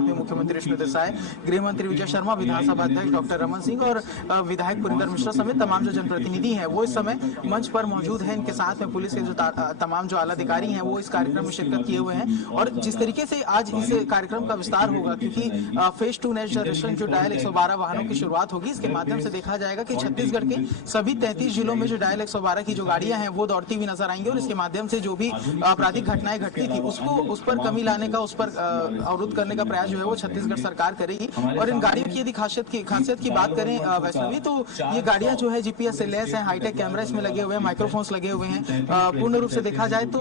में मुख्यमंत्री विष्णु देसाई, गृह मंत्री विजय शर्मा, विधानसभा अध्यक्ष डॉक्टर रमन सिंह और विधायक पुरिंदर मिश्रा समेत तमाम जो जनप्रतिनिधि हैं वो इस समय मंच पर मौजूद हैं। इनके साथ में पुलिस के जो तमाम जो आला अधिकारी हैं वो इस कार्यक्रम में शिरकत किए हुए हैं। और जिस तरीके से आज इस कार्यक्रम का विस्तार होगा, क्योंकि फेज 2 नेक्स्ट जनरेशन जो डायल 112 वाहनों की शुरुआत होगी, इसके माध्यम से देखा जाएगा कि छत्तीसगढ़ के सभी 33 जिलों में जो डायल 112 की जो गाड़ियां हैं वो दौड़ती हुई नजर आएंगी और इसके माध्यम से जो भी आपराधिक घटनाएं घटती थी उस पर कमी लाने का, उस पर अवरुद्ध करने का प्रयास जो है वो छत्तीसगढ़ सरकार करेगी। और इन गाड़ियों की यदि खासियत की बात करें वैष्णवी, तो ये गाड़ियां जो है जीपीएस से लैस हैं, हाईटेक कैमरा इसमें लगे हुए हैं, माइक्रोफोन्स लगे हुए हैं। पूर्ण रूप से देखा जाए तो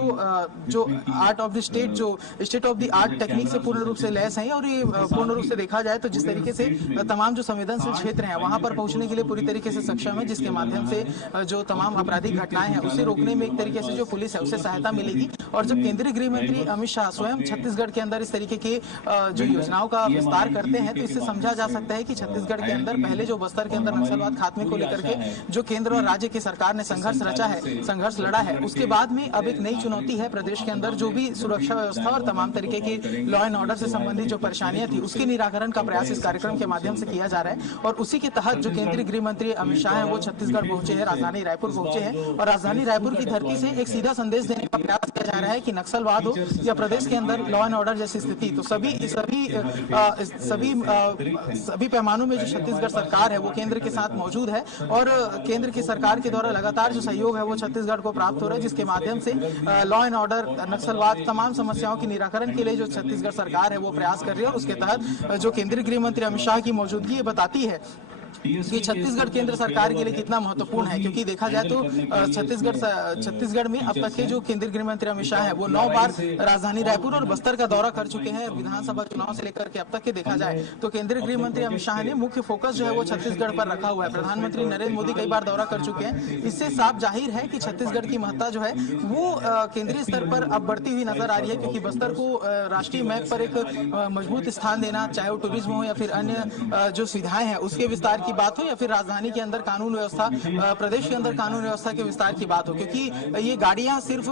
जो आर्ट ऑफ द स्टेट, जो state of the art technique से पूर्ण रूप से लैस है। और ये पूर्ण रूप से देखा जाए तो जिस तरीके से तमाम जो संवेदनशील क्षेत्र हैं वहां पर पहुंचने के लिए पूरी तरीके से सक्षम है, जिसके माध्यम से जो तमाम आपराधिक घटनाएं हैं उसे रोकने में एक तरीके से जो पुलिस है उसे सहायता मिलेगी। और जब केंद्रीय गृह मंत्री अमित शाह स्वयं छत्तीसगढ़ के अंदर इस तरीके के जो योजनाओं का विस्तार करते हैं, तो इससे समझा जा सकता है कि छत्तीसगढ़ के अंदर पहले जो बस्तर के अंदर नक्सलवाद खात्मे को लेकर के जो केंद्र और राज्य की सरकार ने संघर्ष लड़ा है, उसके बाद में अब एक नई चुनौती है प्रदेश के अंदर। जो भी सुरक्षा व्यवस्था और तमाम तरीके की लॉ एंड ऑर्डर से संबंधित जो परेशानियां थी उसके निराकरण का प्रयास इस कार्यक्रम के माध्यम से किया जा रहा है। और उसी के तहत जो केंद्रीय गृह मंत्री अमित शाह है वो छत्तीसगढ़ पहुंचे हैं, राजधानी रायपुर पहुंचे हैं। और राजधानी रायपुर की धरती से एक सीधा संदेश देने का प्रयास किया जा रहा है कि नक्सलवाद हो या प्रदेश के अंदर लॉ एंड ऑर्डर जैसी स्थिति, तो सभी पैमानों में जो छत्तीसगढ़ सरकार है वो केंद्र के साथ मौजूद है। और केंद्र की सरकार के द्वारा लगातार जो सहयोग है वो छत्तीसगढ़ को प्राप्त हो रहा है, जिसके माध्यम से लॉ एंड ऑर्डर, नक्सलवाद, तमाम समस्याओं के निराकरण के लिए जो छत्तीसगढ़ सरकार है वो प्रयास कर रही है। और उसके तहत जो केंद्रीय गृह मंत्री अमित शाह की मौजूदगी ये बताती है कि छत्तीसगढ़ केंद्र सरकार के लिए कितना महत्वपूर्ण है। क्योंकि देखा जाए तो छत्तीसगढ़ में अब तक के जो केंद्रीय गृह मंत्री अमित शाह है वो 9 बार राजधानी रायपुर और बस्तर का दौरा कर चुके हैं। विधानसभा चुनाव से लेकर के अब तक के देखा जाए तो केंद्रीय गृह मंत्री अमित शाह ने मुख्य फोकस जो है वो छत्तीसगढ़ पर रखा हुआ है। प्रधानमंत्री नरेंद्र मोदी कई बार दौरा कर चुके हैं। इससे साफ जाहिर है कि छत्तीसगढ़ की महत्ता जो है वो केंद्रीय स्तर पर अब बढ़ती हुई नजर आ रही है। क्योंकि बस्तर को राष्ट्रीय मैप पर एक मजबूत स्थान देना, चाहे वो टूरिज्म हो या फिर अन्य जो सुविधाएं हैं उसके विस्तार की बात हो, या फिर राजधानी के अंदर कानून व्यवस्था, प्रदेश के अंदर कानून व्यवस्था के विस्तार की बात हो। क्योंकि ये गाड़ियां सिर्फ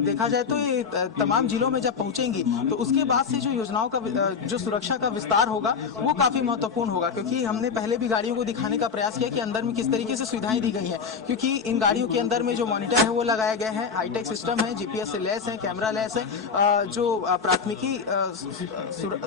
देखा जाए तो ये तमाम जिलों में जब पहुंचेंगी तो उसके बाद से जो योजनाओं का, जो सुरक्षा का विस्तार होगा वो काफी महत्वपूर्ण होगा। क्योंकि हमने पहले भी गाड़ियों को दिखाने का प्रयास किया कि अंदर में किस तरीके से सुविधाएं दी गई हैं। क्योंकि इन गाड़ियों के अंदर में जो मॉनिटर है वो लगाया गया है, हाईटेक सिस्टम है, जीपीएस से लैस है, कैमरा लैस है, जो प्राथमिकी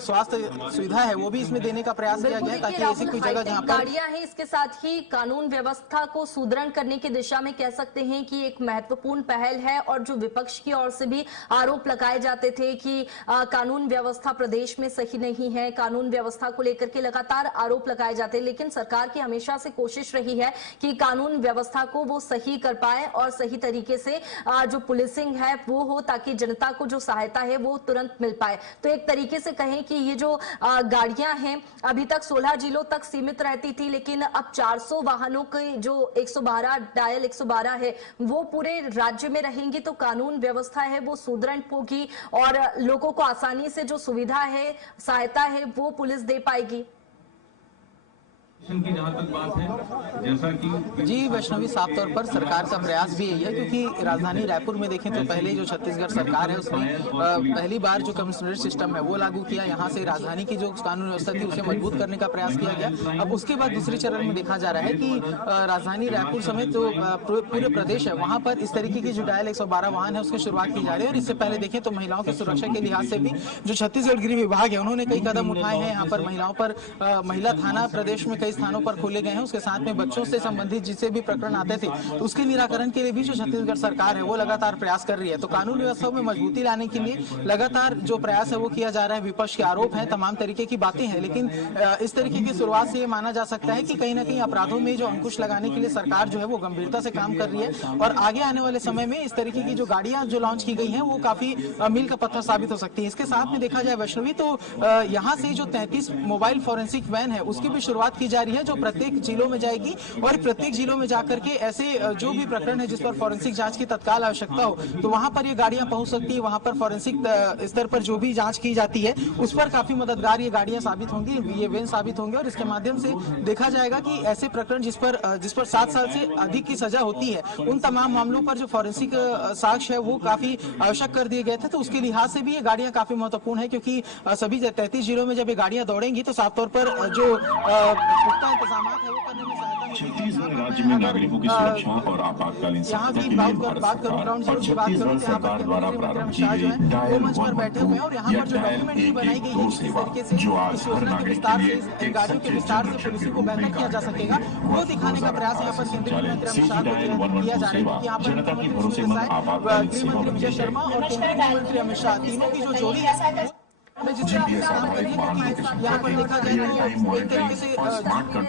स्वास्थ्य सुविधा है वो भी इसमें देने का प्रयास किया गया है, ताकि ऐसी कोई जगह जहाँ गाड़ियां हैं इसके साथ ही कानून व्यवस्था को सुदृढ़ करने की दिशा में कह सकते हैं कि एक महत्वपूर्ण पहल है। और जो विपक्ष की ओर से भी आरोप लगाए जाते थे कि कानून व्यवस्था प्रदेश में सही नहीं है, कानून व्यवस्था को लेकर के लगातार आरोप लगाए जाते हैं, लेकिन सरकार की हमेशा से कोशिश रही है कि कानून व्यवस्था को वो सही कर पाए और सही तरीके से जो पुलिसिंग है वो हो, ताकि जनता को जो सहायता है वो तुरंत मिल पाए। तो एक तरीके से कहें कि ये जो गाड़ियां हैं अभी तक 16 जिलों तक सीमित रहती थी, लेकिन अब 400 वाहनों की जो 112 डायल 112 है वो पूरे राज्य में रहेंगी। तो कानून व्यवस्था है वो सुदृढ़ होगी और लोगों को आसानी से जो सुविधा है, सहायता है वो पुलिस दे पाएगी। की जहां तक बात है, जैसा कि जी वैष्णवी, साफ तौर पर सरकार का प्रयास भी यही है। क्योंकि राजधानी रायपुर में देखें तो पहले जो छत्तीसगढ़ सरकार है उसने पहली बार जो कमिश्नरेट सिस्टम है वो लागू किया। यहाँ से राजधानी की जो कानून व्यवस्था थी उसे मजबूत करने का प्रयास किया गया। अब उसके बाद दूसरे चरण में देखा जा रहा है कि राजधानी रायपुर समेत जो पूरे प्रदेश है वहां पर इस तरीके की जो डायल 112 वाहन है उसकी शुरुआत की जा रही है। और इससे पहले देखें तो महिलाओं की सुरक्षा के लिहाज से भी जो छत्तीसगढ़ गृह विभाग है उन्होंने कई कदम उठाए हैं। यहाँ पर महिलाओं पर महिला थाना प्रदेश में कई स्थानों पर खोले गए हैं। उसके साथ में बच्चों से संबंधित जिससे भी प्रकरण आते थे तो उसके निराकरण के लिए भी जो छत्तीसगढ़ सरकार है वो लगातार प्रयास कर रही है। तो कानून व्यवस्था में मजबूती लाने के लिए लगातार जो प्रयास है वो किया जा रहा है। विपक्ष के आरोप हैं, तमाम तरीके की बातें हैं, लेकिन इस तरीके की शुरुआत से ये माना जा सकता है कि कहीं ना कहीं अपराधों में जो अंकुश लगाने के लिए सरकार जो है वो गंभीरता से काम कर रही है। और आगे आने वाले समय में इस तरीके की जो गाड़ियां जो लॉन्च की गई हैं वो काफी मील का पत्थर साबित हो सकती है। इसके साथ में देखा जाए वैष्णवी तो यहाँ से जो 33 मोबाइल फॉरेंसिक वैन है उसकी भी शुरुआत की जा जा रही है जो प्रत्येक जिलों में जाएगी और प्रत्येक जिलों में जाकर के ऐसे जो भी प्रकरण है जिस पर फॉरेंसिक जांच की तत्काल आवश्यकता हो तो वहां पर ये गाड़ियां पहुंच सकती है। वहां पर फॉरेंसिक स्तर पर जो भी जांच की जाती है उस पर काफी मददगार ये गाड़ियां साबित होंगी, ये वैन साबित होंगे और इसके माध्यम से देखा जाएगा कि ऐसे प्रकरण जिस पर 7 साल से अधिक की सजा होती है उन तमाम मामलों पर जो फॉरेंसिक साक्ष्य है वो काफी आवश्यक कर दिए गए थे। तो उसके लिहाज से भी ये गाड़ियां काफी महत्वपूर्ण है क्योंकि सभी 33 जिलों में जब ये गाड़ियां दौड़ेंगी तो साफ तौर पर जो पुख्ता इंतजाम है वो करने में सहायता मिलेगी। छत्तीसगढ़ राज्य में नागरिकों की सुरक्षा और आपातकालीन यहाँ स्थिति की के लिए भारत बात करूँ ग्राउंड जीरो की बात करूँ तो यहाँ पर द्वारा प्रारंभ की गई वो डायल मंच पर बैठे हुए हैं और यहाँ पर जो डॉक्यूमेंट्री बनाई गई है इस तरीके से जो आज इस हर योजना के नागरिक विस्तार के से लिए इन गाड़ियों के विस्तार से पुलिस को बेहतर किया जा सकेगा वो दिखाने का प्रयास यहाँ पर केंद्रीय मंत्री अमित शाह को किया जा रहा है क्योंकि यहाँ पर जनता की गृह भरोसेमंद आपातकालीन सेवा मंत्री विजय शर्मा और केंद्रीय मंत्री अमित शाह तीनों की जो जोड़ी है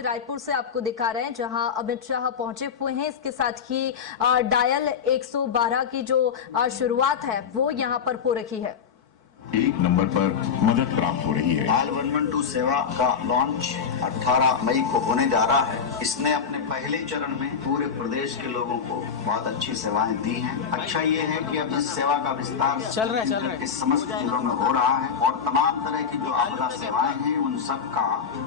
रायपुर से आपको दिखा रहे हैं जहां अमित शाह पहुंचे हुए हैं। इसके साथ ही डायल 112 की जो शुरुआत है वो यहां पर हो रही है। एक नंबर पर मदद प्राप्त हो रही है। डायल 112 सेवा का लॉन्च 18 मई को होने जा रहा है। इसने अपने पहले चरण में पूरे प्रदेश के लोगों को बहुत अच्छी सेवाएं दी हैं। अच्छा ये है कि अब इस सेवा का विस्तार चल रहा है समस्त जिलों में हो रहा है और तमाम तरह की जो आपदा सेवाएं हैं उन सब का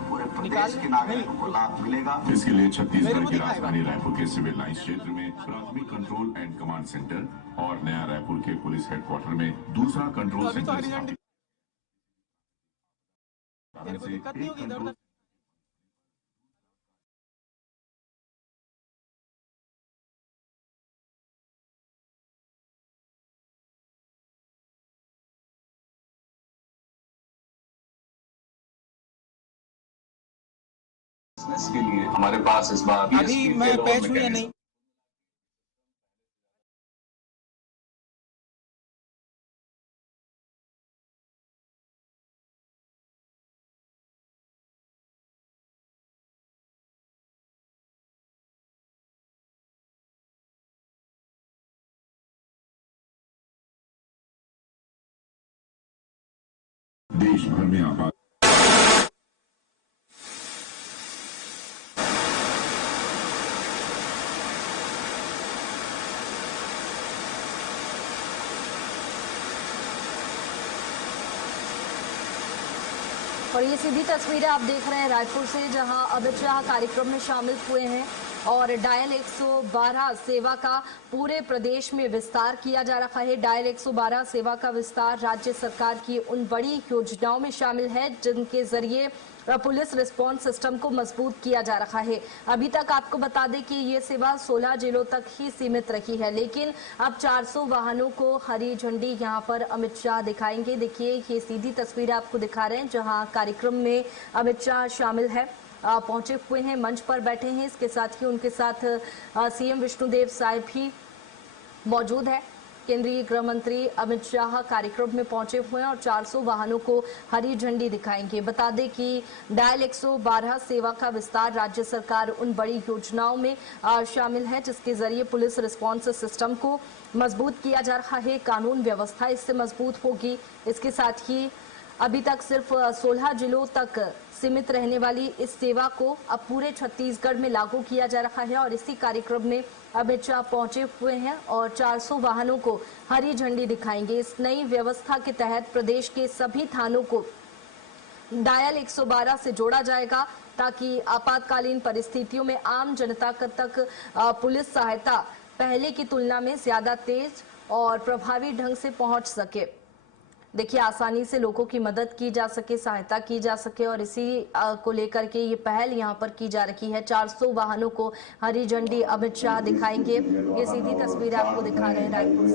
पूरे प्रदेश के नागरिकों को लाभ मिलेगा। इसके लिए छत्तीसगढ़ की राजधानी रायपुर के सिविल लाइंस क्षेत्र में प्राथमिक कंट्रोल एंड कमांड सेंटर और नया रायपुर के पुलिस हेडक्वार्टर में दूसरा कंट्रोल सेंटर के लिए हमारे पास इस बार अभी मैं पैच हूँ या नहीं देश भर में आपात और ये सीधी तस्वीरें आप देख रहे हैं रायपुर से जहां अमित शाह कार्यक्रम में शामिल हुए हैं और डायल 112 सेवा का पूरे प्रदेश में विस्तार किया जा रहा है। डायल 112 सेवा का विस्तार राज्य सरकार की उन बड़ी योजनाओं में शामिल है जिनके जरिए पुलिस रिस्पांस सिस्टम को मजबूत किया जा रहा है। अभी तक आपको बता दें कि ये सेवा 16 जिलों तक ही सीमित रही है, लेकिन अब 400 वाहनों को हरी झंडी यहां पर अमित शाह दिखाएंगे। देखिए ये सीधी तस्वीरें आपको दिखा रहे हैं जहां कार्यक्रम में अमित शाह शामिल है, पहुंचे हुए हैं, मंच पर बैठे हैं। इसके साथ ही उनके साथ सीएम विष्णुदेव साय भी मौजूद है। केंद्रीय गृह मंत्री अमित शाह कार्यक्रम में पहुंचे हुए हैं और 400 वाहनों को हरी झंडी दिखाएंगे। बता दें कि डायल 112 सेवा का विस्तार राज्य सरकार उन बड़ी योजनाओं में शामिल है जिसके जरिए पुलिस रिस्पांस सिस्टम को मजबूत किया जा रहा है। कानून व्यवस्था इससे मजबूत होगी। इसके साथ ही अभी तक सिर्फ 16 जिलों तक सीमित रहने वाली इस सेवा को अब पूरे छत्तीसगढ़ में लागू किया जा रहा है और इसी कार्यक्रम में अमित शाह पहुंचे हुए हैं और 400 वाहनों को हरी झंडी दिखाएंगे। इस नई व्यवस्था के तहत प्रदेश के सभी थानों को डायल 112 से जोड़ा जाएगा ताकि आपातकालीन परिस्थितियों में आम जनता तक पुलिस सहायता पहले की तुलना में ज्यादा तेज और प्रभावी ढंग से पहुंच सके। देखिए आसानी से लोगों की मदद की जा सके, सहायता की जा सके और इसी को लेकर के ये पहल यहाँ पर की जा रही है। 400 वाहनों को हरी झंडी अमित शाह दिखाएंगे। ये सीधी तस्वीर आपको दिखा रहे हैं रायपुर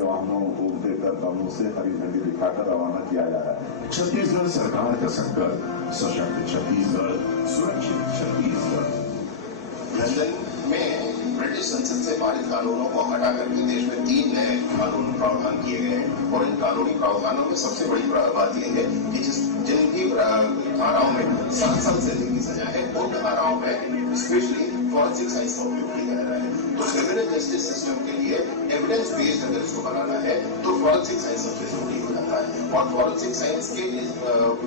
से हरी झंडी दिखाकर रवाना किया जा रहा है। छत्तीसगढ़ सरकार का संकल्प सशक्त छत्तीसगढ़, सुरक्षित छत्तीसगढ़। लंदन में ब्रिटिश संसद से पारित कानूनों को हटा करके देश में 3 नए कानून प्रावधान किए गए हैं और इन कानूनी प्रावधानों में सबसे बड़ी बात यह है कि जिनकी धाराओं में 7 साल से अधिक की सजा है उन धाराओं में स्पेशली फॉरेंसिक साइंस का उपयोग किया जा रहा है। तो क्रिमिनल जस्टिस सिस्टम के लिए एविडेंस बेस्ड अगर इसको बनाना है तो फॉरेंसिक साइंस सबसे जरूरी हो जाता है और फॉरेंसिक साइंस के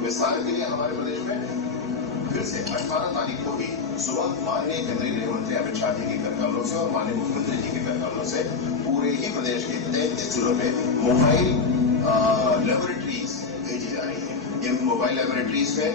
विस्तार के लिए हमारे प्रदेश में फिर से 18 तारीख को भी सुबह माननीय केंद्रीय गृह मंत्री अमित शाह जी के घर कमरों से और माननीय मुख्यमंत्री जी के घर कमरों से पूरे ही प्रदेश के 33 जिलों में मोबाइल लेबोरेटरीज भेजी जा रही है। ये मोबाइल लेबोरेटरीज में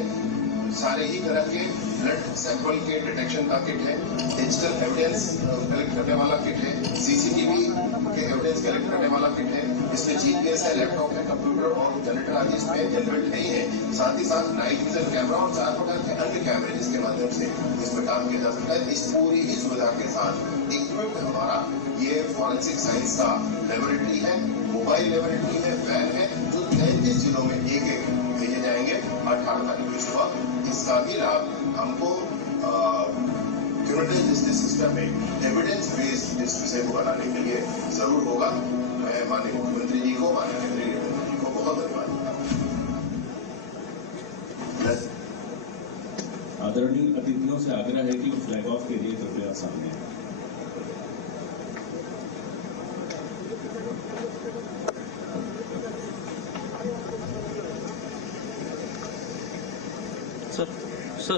सारे ही तरह के ब्लड सैंपल के डिटेक्शन का किट है, डिजिटल एविडेंस कलेक्ट करने वाला किट है, सीसीटीवी के एविडेंस कलेक्ट करने वाला किट है, इसमें जीपीएस है, लैपटॉप है, कंप्यूटर और जनरेटर आदि इसमें इनबिल्ट नहीं है। साथ ही साथ नाइट विजन कैमरा और 4 प्रकार के अन्य कैमरे जिसके माध्यम से इसमें काम किया जा सकता है। इस पूरी ही सुविधा के साथ इक्विप्ड हमारा ये फॉरेंसिक साइंस का लेबोरेटरी है, मोबाइल लेबोरेटरी है, वैन है, जो 33 जिलों में एक भेजे जाएंगे 18 तारीख की सुबह। इसका भी लाभ हमको क्रिमिनल जस्टिस सिस्टम में एविडेंस बेस्ड इस विषय को बनाने के लिए जरूर होगा। मैं माननीय मुख्यमंत्री जी को, माननीय केंद्रीय गृह मंत्री जी को बहुत धन्यवाद देता हूं। आदरणीय अतिथियों से आग्रह है कि फ्लैग ऑफ के लिए कृपया सामने आएं। सर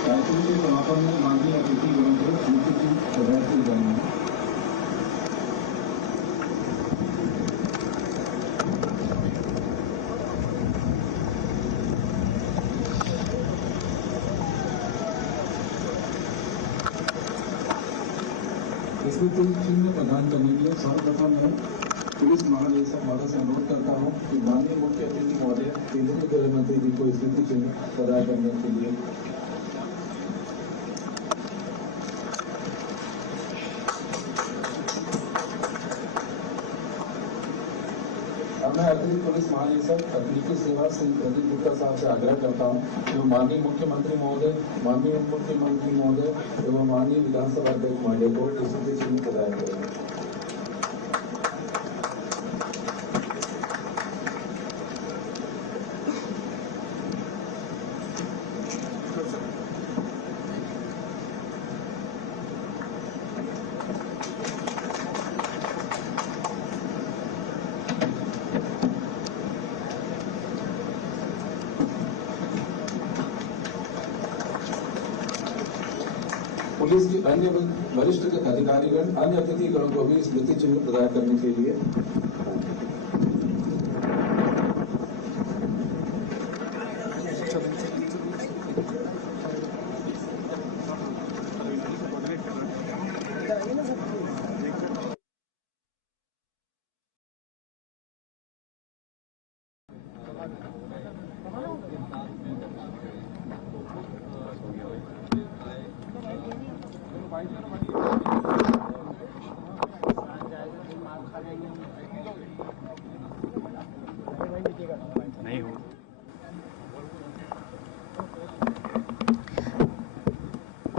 कार्यक्रम के समापन में माननीय अतिथिगणों को स्मृति की सभा की जाएंगे। स्मृति चिन्ह प्रदान करने के लिए सर्वप्रथम मैं पुलिस महानिदेशक महोदय से अनुरोध करता हूं कि माननीय मुख्य अतिथि महोदय केंद्रीय गृह मंत्री जी को स्मृति चिन्ह प्रदान करने के लिए मैं अतिरिक्त पुलिस महानिदेशक तकनीकी सेवा श्री प्रदीप गुप्ता साहब से आग्रह करता हूं जो माननीय मुख्यमंत्री महोदय, माननीय उप मुख्यमंत्री महोदय एवं माननीय विधानसभा अध्यक्ष महोदय को स्मृति चिन्ह प्रदान करेंगे। पुलिस के अन्य वरिष्ठ अधिकारीगण अन्य अतिथिगणों को भी स्मृति चिन्ह प्रदान करने के लिए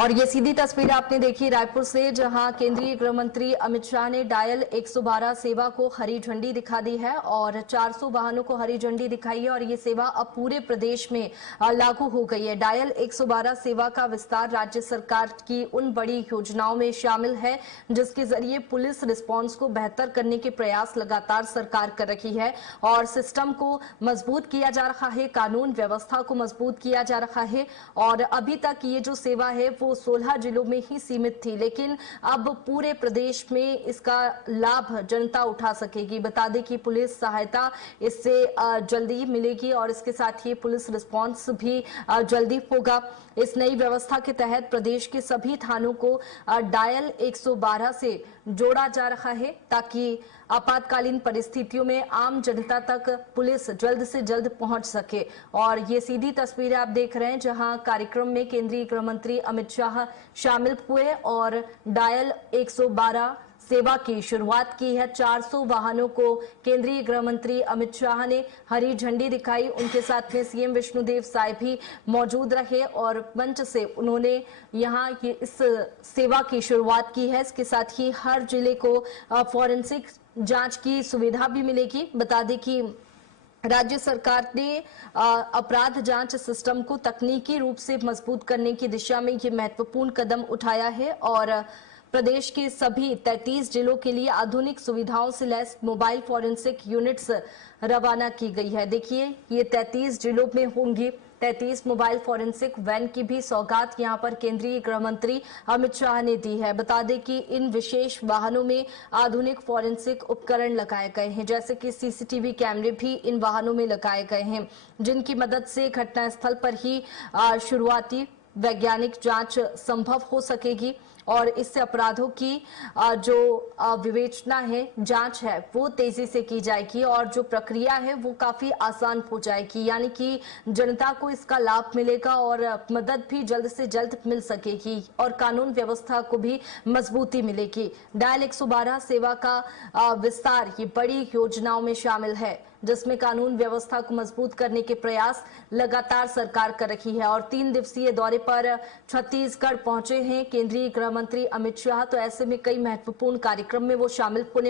और ये सीधी तस्वीर आपने देखी रायपुर से, जहां केंद्रीय गृह मंत्री अमित शाह ने डायल 112 सेवा को हरी झंडी दिखा दी है और 400 वाहनों को हरी झंडी दिखाई है और ये सेवा अब पूरे प्रदेश में लागू हो गई है। डायल 112 सेवा का विस्तार राज्य सरकार की उन बड़ी योजनाओं में शामिल है जिसके जरिए पुलिस रिस्पांस को बेहतर करने के प्रयास लगातार सरकार कर रही है और सिस्टम को मजबूत किया जा रहा है, कानून व्यवस्था को मजबूत किया जा रहा है। और अभी तक ये जो सेवा है वो 16 जिलों में ही सीमित थी, लेकिन अब पूरे प्रदेश में इसका लाभ जनता उठा सकेगी। बता दें कि पुलिस सहायता इससे जल्दी मिलेगी और इसके साथ ही पुलिस रिस्पांस भी जल्दी होगा। इस नई व्यवस्था के तहत प्रदेश के सभी थानों को डायल 112 से जोड़ा जा रहा है ताकि आपातकालीन परिस्थितियों में आम जनता तक पुलिस जल्द से जल्द पहुंच सके। और ये सीधी तस्वीरें आप देख रहे हैं जहां कार्यक्रम में केंद्रीय गृह मंत्री अमित शाह शामिल हुए और डायल 112 सेवा की शुरुआत की है। 400 वाहनों को केंद्रीय गृह मंत्री अमित शाह ने हरी झंडी दिखाई। उनके साथ में सीएम विष्णुदेव साय भी मौजूद रहे और मंच से उन्होंने यहाँ इस सेवा की शुरुआत की है। इसके साथ ही हर जिले को फॉरेंसिक जांच की सुविधा भी मिलेगी। बता दें कि राज्य सरकार ने अपराध जांच सिस्टम को तकनीकी रूप से मजबूत करने की दिशा में ये महत्वपूर्ण कदम उठाया है और प्रदेश के सभी 33 जिलों के लिए आधुनिक सुविधाओं से लैस मोबाइल फॉरेंसिक यूनिट्स रवाना की गई है। देखिए ये 33 जिलों में होंगी 33 मोबाइल फॉरेंसिक वैन की भी सौगात यहां पर केंद्रीय गृह मंत्री अमित शाह ने दी है। बता दें कि इन विशेष वाहनों में आधुनिक फॉरेंसिक उपकरण लगाए गए हैं, जैसे कि सीसीटीवी कैमरे भी इन वाहनों में लगाए गए हैं, जिनकी मदद से घटनास्थल पर ही शुरुआती वैज्ञानिक जांच संभव हो सकेगी और इससे अपराधों की जो विवेचना है, जांच है, वो तेजी से की जाएगी और जो प्रक्रिया है वो काफी आसान हो जाएगी। यानी कि जनता को इसका लाभ मिलेगा और मदद भी जल्द से जल्द मिल सकेगी और कानून व्यवस्था को भी मजबूती मिलेगी। डायल 112 सेवा का विस्तार ये बड़ी योजनाओं में शामिल है जिसमें कानून व्यवस्था को मजबूत करने के प्रयास लगातार सरकार कर रही है। और 3 दिवसीय दौरे पर छत्तीसगढ़ पहुंचे हैं केंद्रीय गृह मंत्री अमित शाह, तो ऐसे में कई महत्वपूर्ण कार्यक्रम में वो शामिल होने